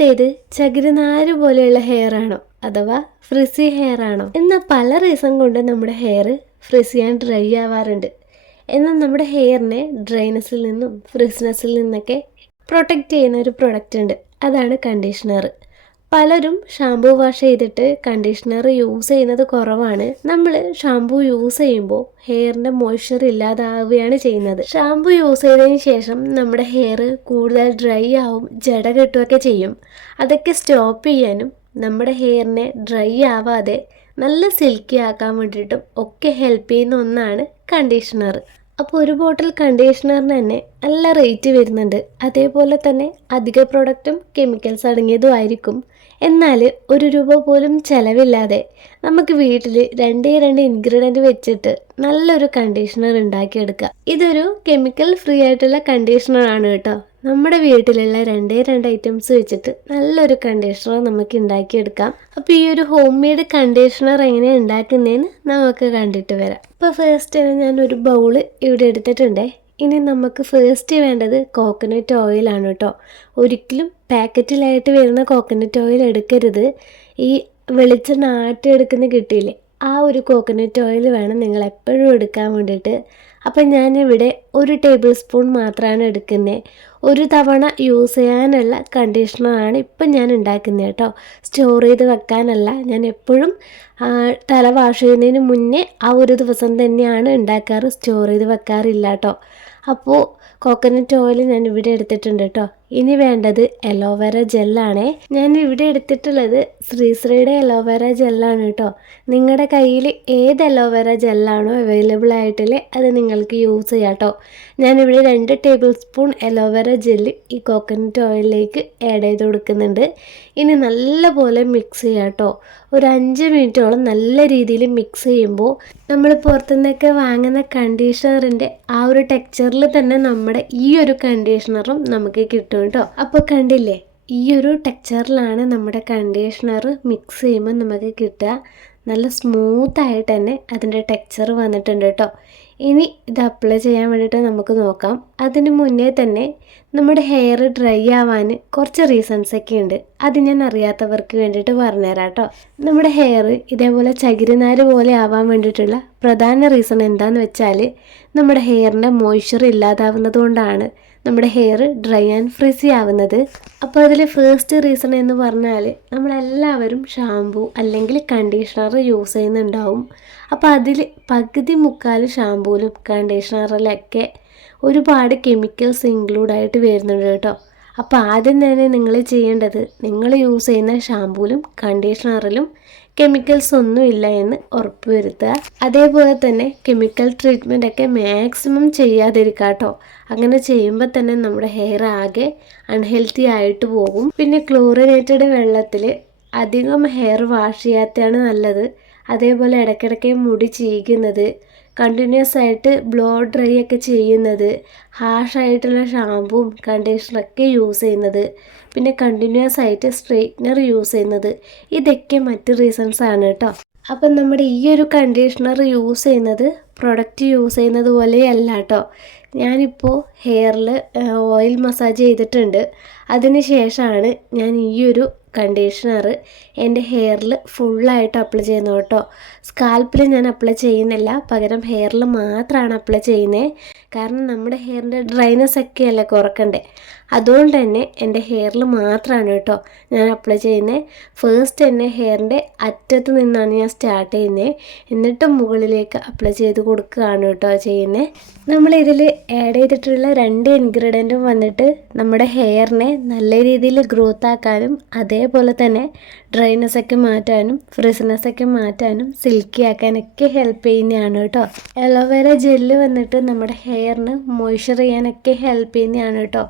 നിങ്ങളുടേത് ചകിരിനാര് പോലെയുള്ള ഹെയർ ആണോ? അഥവാ ഫ്രിസി ഹെയർ ആണോ? എന്ന പല റീസൺ കൊണ്ട് നമ്മുടെ ഹെയർ ഫ്രിസി ആൻഡ് ഡ്രൈ ആവാറുണ്ട്. എന്നാൽ നമ്മുടെ ഹെയറിനെ ഡ്രൈനസിൽ നിന്നും ഫ്രിസ്നെസ്സിൽ നിന്നൊക്കെ പ്രൊട്ടക്റ്റ് ചെയ്യുന്ന ഒരു പ്രൊഡക്റ്റ് ഉണ്ട്. അതാണ് കണ്ടീഷണർ പലരും ഷാംപൂ വാഷ് ചെയ്തിട്ട് കണ്ടീഷണർ യൂസ് ചെയ്യുന്നത് കുറവാണ്. നമ്മൾ ഷാംപൂ യൂസ് ചെയ്യുമ്പോൾ ഹെയറിന്റെ മോയ്സ്ചർ ഇല്ലാതാവുകയാണ് ചെയ്യുന്നത്. ഷാംപൂ യൂസ് ചെയ്തതിന് ശേഷം നമ്മുടെ ഹെയർ കൂടുതൽ ഡ്രൈ ആവും ജട കെട്ടുകയൊക്കെ ചെയ്യും. അതൊക്കെ സ്റ്റോപ്പ് ചെയ്യാനും നമ്മുടെ ഹെയറിനെ ഡ്രൈ ആവാതെ നല്ല സിൽക്കി ആക്കാൻ വേണ്ടിയിട്ടും ഒക്കെ ഹെൽപ്പ് ചെയ്യുന്ന ഒന്നാണ് കണ്ടീഷണർ. അപ്പോൾ ഒരു ബോട്ടിൽ കണ്ടീഷണറിന് തന്നെ നല്ല റേറ്റ് വരുന്നുണ്ട്. അതേപോലെ തന്നെ അധിക പ്രൊഡക്റ്റും കെമിക്കൽസ് അടങ്ങിയതും ആയിരിക്കും. എന്നാൽ ഒരു രൂപ പോലും ചിലവില്ലാതെ നമുക്ക് വീട്ടിൽ രണ്ടേ രണ്ട് ഇൻഗ്രീഡിയന്റ് വെച്ചിട്ട് നല്ലൊരു കണ്ടീഷണർ ഉണ്ടാക്കിയെടുക്കുക. ഇതൊരു കെമിക്കൽ ഫ്രീ ആയിട്ടുള്ള കണ്ടീഷണർ ആണ് കേട്ടോ. നമ്മുടെ വീട്ടിലുള്ള രണ്ടേ രണ്ട് ഐറ്റംസ് വെച്ചിട്ട് നല്ലൊരു കണ്ടീഷണർ നമുക്ക് ഉണ്ടാക്കിയെടുക്കാം. അപ്പോൾ ഈ ഒരു ഹോം മെയ്ഡ് കണ്ടീഷണർ എങ്ങനെ ഉണ്ടാക്കുന്നതെന്ന് നമുക്ക് കണ്ടിട്ട് വരാം. ഇപ്പോൾ ഫസ്റ്റ് ഞാൻ ഒരു ബൗൾ ഇവിടെ എടുത്തിട്ടുണ്ടേ. ഇനി നമുക്ക് ഫസ്റ്റ് വേണ്ടത് കോക്കനട്ട് ഓയിലാണ് കേട്ടോ. ഒരിക്കലും പാക്കറ്റിലായിട്ട് വരുന്ന കോക്കനട്ട് ഓയിൽ എടുക്കരുത്. ഈ വെളിച്ചെണ്ണ ആട്ടിയെടുക്കുന്ന കിട്ടിയില്ലേ? ആ ഒരു കോക്കനട്ട് ഓയിൽ വേണം നിങ്ങൾ എപ്പോഴും എടുക്കാൻ വേണ്ടിയിട്ട്. അപ്പം ഞാനിവിടെ ഒരു ടേബിൾ സ്പൂൺ മാത്രമാണ് എടുക്കുന്നത് ഒരു തവണ യൂസ് ചെയ്യാനുള്ള കണ്ടീഷണറാണ് ഇപ്പം ഞാൻ ഉണ്ടാക്കുന്നത് കേട്ടോ സ്റ്റോർ ചെയ്ത് വെക്കാനല്ല. ഞാൻ എപ്പോഴും തല വാഷ് ചെയ്യുന്നതിന് മുന്നേ ആ ഒരു ദിവസം തന്നെയാണ് ഉണ്ടാക്കാറ് സ്റ്റോർ ചെയ്ത് വെക്കാറില്ല കേട്ടോ അപ്പോൾ കോക്കനട്ട് ഓയിൽ ഞാൻ ഇവിടെ എടുത്തിട്ടുണ്ട് കേട്ടോ ഇനി വേണ്ടത് അലോവേര ജെല്ലാണേ ഞാൻ ഇവിടെ എടുത്തിട്ടുള്ളത് ശ്രീശ്രീയുടെ അലോവേര ജെല്ലാണ് കേട്ടോ നിങ്ങളുടെ കയ്യിൽ ഏത് അലോവേര ജെല്ലാണോ അവൈലബിൾ ആയിട്ടില്ലേ അത് നിങ്ങൾക്ക് യൂസ് ചെയ്യാം കേട്ടോ ഞാനിവിടെ രണ്ട് table spoon aloe vera gel ഈ കോക്കനട്ട് ഓയിലിലേക്ക് ആഡ് ചെയ്ത് കൊടുക്കുന്നുണ്ട്. ഇനി നല്ലപോലെ മിക്സ് ചെയ്യാം കേട്ടോ ഒരു അഞ്ച് മിനിറ്റോളം നല്ല രീതിയിൽ മിക്സ് ചെയ്യുമ്പോൾ നമ്മൾ പുറത്തു നിന്നൊക്കെ വാങ്ങുന്ന കണ്ടീഷണറിന്റെ ആ ഒരു ടെക്സ്ചറിൽ തന്നെ നമ്മുടെ ഈ ഒരു കണ്ടീഷണറും നമുക്ക് കിട്ടും കേട്ടോ അപ്പോൾ കണ്ടില്ലേ? ഈ ഒരു ടെക്സ്ചറിലാണ് നമ്മുടെ കണ്ടീഷണർ മിക്സ് ചെയ്യുമ്പോൾ നമുക്ക് കിട്ടുക. നല്ല സ്മൂത്തായിട്ട് തന്നെ അതിന്റെ ടെക്സ്ചർ വന്നിട്ടുണ്ട് കേട്ടോ ഇനി ഇത് അപ്ലൈ ചെയ്യാൻ വേണ്ടിയിട്ട് നമുക്ക് നോക്കാം. അതിന് മുന്നേ തന്നെ നമ്മുടെ ഹെയർ ഡ്രൈ ആവാൻ കുറച്ച് റീസൺസ് ഒക്കെ ഉണ്ട്. അത് ഞാൻ അറിയാത്തവർക്ക് വേണ്ടിയിട്ട് പറഞ്ഞുതരാം കേട്ടോ നമ്മുടെ ഹെയർ ഇതേപോലെ ചകിരിനാര് പോലെ ആവാൻ വേണ്ടിയിട്ടുള്ള പ്രധാന റീസൺ എന്താണെന്ന് വെച്ചാൽ നമ്മുടെ ഹെയറിന്റെ മോയ്സ്ചർ ഇല്ലാതാവുന്നത് കൊണ്ടാണ്. നമ്മുടെ ഹെയർ ഡ്രൈ ആൻഡ് ഫ്രിസി ആവുന്നത്. അപ്പോൾ അതിൽ ഫേസ്റ്റ് റീസൺ എന്ന് പറഞ്ഞാൽ നമ്മളെല്ലാവരും ഷാമ്പു അല്ലെങ്കിൽ കണ്ടീഷണർ യൂസ് ചെയ്യുന്നുണ്ടാവും. അപ്പോൾ അതിൽ പകുതി മുക്കാൽ ഷാമ്പൂലും കണ്ടീഷണറിലൊക്കെ ഒരുപാട് കെമിക്കൽസ് ഇൻക്ലൂഡ് ആയിട്ട് വരുന്നുണ്ട് കേട്ടോ. അപ്പോൾ ആദ്യം തന്നെ നിങ്ങൾ ചെയ്യേണ്ടത് നിങ്ങൾ യൂസ് ചെയ്യുന്ന ഷാമ്പൂലും കണ്ടീഷണറിലും കെമിക്കൽസ് ഒന്നും ഇല്ല എന്ന് ഉറപ്പുവരുത്തുക. അതേപോലെ തന്നെ കെമിക്കൽ ട്രീറ്റ്മെന്റ് ഒക്കെ മാക്സിമം ചെയ്യാതിരിക്കുക കേട്ടോ. അങ്ങനെ ചെയ്യുമ്പോൾ തന്നെ നമ്മുടെ ഹെയർ ആകെ അൺഹെൽത്തി ആയിട്ട് പോകും. പിന്നെ ക്ലോറിനേറ്റഡ് വെള്ളത്തിൽ അധികം ഹെയർ വാഷ് ചെയ്യാത്തതാണ് നല്ലത്. അതേപോലെ ഇടയ്ക്കിടയ്ക്ക് മുടി ചീകുന്നത് കണ്ടിന്യൂസ് ആയിട്ട് ബ്ലോ ഡ്രൈ ഒക്കെ ചെയ്യുന്നത്. ഹാഷ് ആയിട്ടുള്ള ഷാമ്പുവും കണ്ടീഷണറൊക്കെ യൂസ് ചെയ്യുന്നത്. പിന്നെ കണ്ടിന്യൂസ് ആയിട്ട് സ്ട്രെയിറ്റ്നർ യൂസ് ചെയ്യുന്നത്. ഇതൊക്കെ മറ്റ് റീസൺസ് ആണ് കേട്ടോ. അപ്പം നമ്മുടെ ഈ ഒരു കണ്ടീഷണർ യൂസ് ചെയ്യുന്നത് പ്രൊഡക്റ്റ് യൂസ് ചെയ്യുന്നത് പോലെയല്ല കേട്ടോ. ഞാനിപ്പോൾ ഹെയറിൽ ഓയിൽ മസാജ് ചെയ്തിട്ടുണ്ട്. അതിന് ശേഷമാണ് ഞാൻ ഈ ഒരു കണ്ടീഷണർ എന്റെ ഹെയറിൽ ഫുള്ളായിട്ട് അപ്ലൈ ചെയ്യുന്നത് കേട്ടോ. സ്കാൽപ്പിൽ ഞാൻ അപ്ലൈ ചെയ്യുന്നില്ല. പകരം ഹെയറിൽ മാത്രമാണ് അപ്ലൈ ചെയ്യുന്നത് കാരണം നമ്മുടെ ഹെയറിന്റെ ഡ്രൈനസ് ഒക്കെ അല്ലേ കുറക്കണ്ടേ? അതുകൊണ്ട് തന്നെ എന്റെ ഹെയറിൽ മാത്രമാണ് കേട്ടോ ഞാൻ അപ്ലൈ ചെയ്യുന്നത് ഫേസ്റ്റ് തന്നെ ഹെയറിന്റെ അറ്റത്ത് നിന്നാണ് ഞാൻ സ്റ്റാർട്ട് ചെയ്യുന്നത് എന്നിട്ട് മുകളിലേക്ക് അപ്ലൈ ചെയ്ത് കൊടുക്കുകയാണ് കേട്ടോ ചെയ്യുന്നത് നമ്മളിതിൽ ആഡ് ചെയ്തിട്ടുള്ള രണ്ട് ഇൻഗ്രീഡിയന്റും വന്നിട്ട് നമ്മുടെ ഹെയറിനെ നല്ല രീതിയിൽ ഗ്രോത്ത് ആക്കാനും അതേപോലെ തന്നെ ഡ്രൈനസ് ഒക്കെ മാറ്റാനും ഫ്രിസ്നസ് ഒക്കെ മാറ്റാനും സിൽക്കി ആക്കാനൊക്കെ ഹെൽപ്പ് ചെയ്യുന്നതാണ് കേട്ടോ. അലോവേര ജെല്ല് വന്നിട്ട് നമ്മുടെ ഹെയറിന് മോയ്സ്ചർ ചെയ്യാനൊക്കെ ഹെൽപ്പ് ചെയ്യുന്നതാണ് കേട്ടോ.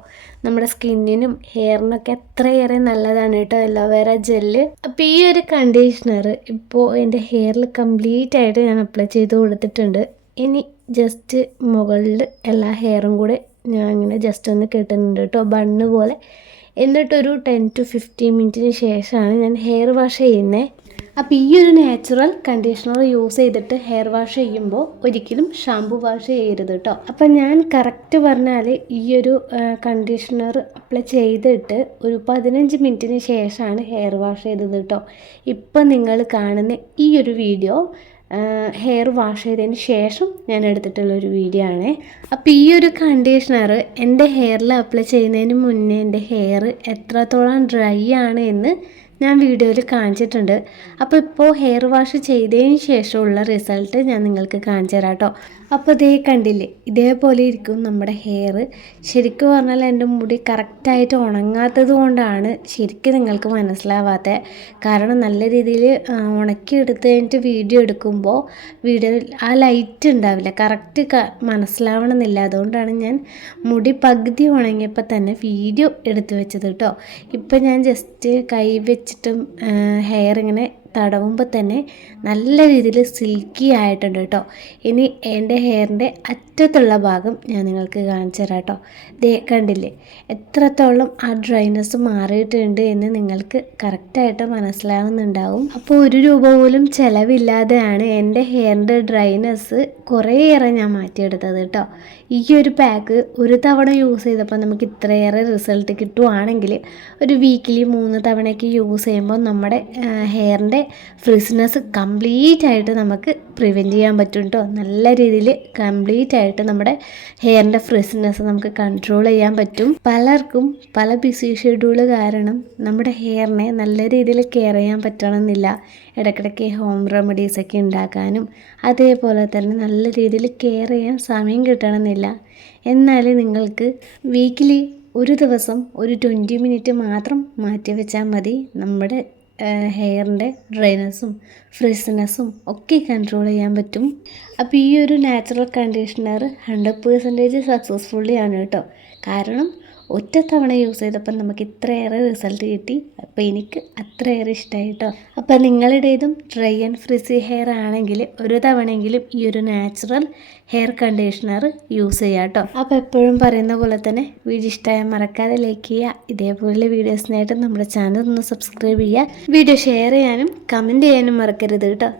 നമ്മുടെ സ്കിന്നിനും ഹെയറിനൊക്കെ എത്രയേറെ നല്ലതാണ് കേട്ടോ അലോവേര ജെല്ല് അപ്പോൾ ഈ ഒരു കണ്ടീഷണർ ഇപ്പോൾ എന്റെ ഹെയറിൽ കംപ്ലീറ്റ് ആയിട്ട് ഞാൻ അപ്ലൈ ചെയ്ത് കൊടുത്തിട്ടുണ്ട്. ഇനി ജസ്റ്റ് മുകളിൽ എല്ലാ ഹെയറും കൂടെ ഞാൻ ഇങ്ങനെ ജസ്റ്റ് ഒന്ന് കെട്ടുന്നുണ്ട് കേട്ടോ ബണ്ണ് പോലെ. എന്നിട്ടൊരു ടെൻ ടു ഫിഫ്റ്റീൻ മിനിറ്റിന് ശേഷമാണ് ഞാൻ ഹെയർ വാഷ് ചെയ്യുന്നത് അപ്പോൾ ഈ ഒരു നാച്ചുറൽ കണ്ടീഷണർ യൂസ് ചെയ്തിട്ട് ഹെയർ വാഷ് ചെയ്യുമ്പോൾ ഒരിക്കലും ഷാമ്പു വാഷ് ചെയ്യരുത് കേട്ടോ അപ്പം ഞാൻ കറക്റ്റ് പറഞ്ഞാൽ ഈ ഒരു കണ്ടീഷണർ അപ്ലൈ ചെയ്തിട്ട് ഒരു പതിനഞ്ച് മിനിറ്റിന് ശേഷമാണ് ഹെയർ വാഷ് ചെയ്തത് കേട്ടോ ഇപ്പം നിങ്ങൾ കാണുന്ന ഈ ഒരു വീഡിയോ ഹെയർ വാഷ് ചെയ്തതിന് ശേഷം ഞാൻ എടുത്തിട്ടുള്ളൊരു വീഡിയോ ആണ്. അപ്പോൾ ഈ ഒരു കണ്ടീഷണർ എന്റെ ഹെയറിൽ അപ്ലൈ ചെയ്യുന്നതിന് മുന്നേ എന്റെ ഹെയർ എത്രത്തോളം ഡ്രൈ ആണ് എന്ന് ഞാൻ വീഡിയോയിൽ കാണിച്ചിട്ടുണ്ട്. അപ്പോൾ ഇപ്പോൾ ഹെയർ വാഷ് ചെയ്തതിന് ശേഷമുള്ള റിസൾട്ട് ഞാൻ നിങ്ങൾക്ക് കാണിച്ചു തരാം കേട്ടോ അപ്പോൾ ഇതേ കണ്ടില്ലേ ഇതേപോലെ ഇരിക്കും നമ്മുടെ ഹെയർ ശരിക്കും പറഞ്ഞാൽ എന്റെ മുടി കറക്റ്റായിട്ട് ഉണങ്ങാത്തത് കൊണ്ടാണ് ശരിക്കും നിങ്ങൾക്ക് മനസ്സിലാവാത്തത് കാരണം നല്ല രീതിയിൽ ഉണക്കി എടുത്ത് കഴിഞ്ഞിട്ട് വീഡിയോ എടുക്കുമ്പോൾ വീഡിയോയിൽ ആ ലൈറ്റ് ഉണ്ടാവില്ല. കറക്റ്റ് മനസ്സിലാവണമെന്നില്ല. അതുകൊണ്ടാണ് ഞാൻ മുടി പകുതി ഉണങ്ങിയപ്പോൾ തന്നെ വീഡിയോ എടുത്തു വെച്ചത് കേട്ടോ ഇപ്പം ഞാൻ ജസ്റ്റ് കൈ വെച്ചിട്ടും ഹെയർ ഇങ്ങനെ തടവുമ്പോൾ തന്നെ നല്ല രീതിയിൽ സിൽക്കി ആയിട്ടുണ്ട് കേട്ടോ. ഇനി എന്റെ ഹെയറിന്റെ അറ്റത്തുള്ള ഭാഗം ഞാൻ നിങ്ങൾക്ക് കാണിച്ചു തരാം കേട്ടോ. ദേ കണ്ടില്ലേ? എത്രത്തോളം ആ ഡ്രൈനെസ് മാറിയിട്ടുണ്ട് എന്ന് നിങ്ങൾക്ക് കറക്റ്റായിട്ട് മനസ്സിലാവുന്നുണ്ടാവും. അപ്പോൾ ഒരു രൂപ പോലും ചിലവില്ലാതെയാണ് എന്റെ ഹെയറിന്റെ ഡ്രൈനെസ് കുറേയേറെ ഞാൻ മാറ്റിയെടുത്തത് കേട്ടോ. ഈ ഒരു പാക്ക് ഒരു തവണ യൂസ് ചെയ്തപ്പോൾ നമുക്ക് ഇത്രയേറെ റിസൾട്ട് കിട്ടുവാണെങ്കിൽ ഒരു വീക്കിലി മൂന്ന് തവണയൊക്കെ യൂസ് ചെയ്യുമ്പോൾ നമ്മുടെ ഹെയറിന്റെ ഫ്രിസ്നെസ് കംപ്ലീറ്റ് ആയിട്ട് നമുക്ക് പ്രിവെന്റ് ചെയ്യാൻ പറ്റും കേട്ടോ നല്ല രീതിയിൽ കംപ്ലീറ്റ് ആയിട്ട് നമ്മുടെ ഹെയറിന്റെ ഫ്രിസ്നെസ് നമുക്ക് കൺട്രോൾ ചെയ്യാൻ പറ്റും. പലർക്കും പല ബിസി ഷെഡ്യൂൾ കാരണം നമ്മുടെ ഹെയറിനെ നല്ല രീതിയിൽ കെയർ ചെയ്യാൻ പറ്റണമെന്നില്ല. ഇടയ്ക്കിടയ്ക്ക് ഹോം റെമഡീസ് ഒക്കെ ഉണ്ടാക്കാനും അതേപോലെ തന്നെ നല്ല രീതിയിൽ കെയർ ചെയ്യാൻ സമയം കിട്ടണമെന്നില്ല. എന്നാൽ നിങ്ങൾക്ക് വീക്കിലി ഒരു ദിവസം ഒരു ട്വന്റി മിനിറ്റ് മാത്രം മാറ്റി വെച്ചാൽ മതി. നമ്മുടെ ഹെയറിന്റെ ഡ്രൈനസും ഫ്രിസ്നെസ്സും ഒക്കെ കൺട്രോൾ ചെയ്യാൻ പറ്റും. അപ്പോൾ ഈ ഒരു natural conditioner hundred percentage successfully ആണ് കേട്ടോ. കാരണം ഒറ്റ തവണ യൂസ് ചെയ്തപ്പോൾ നമുക്ക് ഇത്രയേറെ റിസൾട്ട് കിട്ടി. അപ്പോൾ എനിക്ക് അത്രയേറെ ഇഷ്ടമായി കേട്ടോ. അപ്പോൾ നിങ്ങളുടേതും ഡ്രൈ ആൻഡ് ഫ്രിസി ഹെയർ ആണെങ്കിൽ ഒരു തവണയെങ്കിലും ഈ ഒരു നാച്ചുറൽ ഹെയർ കണ്ടീഷണർ യൂസ് ചെയ്യുക കേട്ടോ. അപ്പോൾ എപ്പോഴും പറയുന്ന പോലെ തന്നെ വീഡിയോ ഇഷ്ടമായ മറക്കാതെ ലൈക്ക് ചെയ്യുക. ഇതേപോലെ വീഡിയോസിനായിട്ട് നമ്മുടെ ചാനൽ ഒന്ന് സബ്സ്ക്രൈബ് ചെയ്യുക. വീഡിയോ ഷെയർ ചെയ്യാനും കമന്റ് ചെയ്യാനും മറക്കരുത് കേട്ടോ.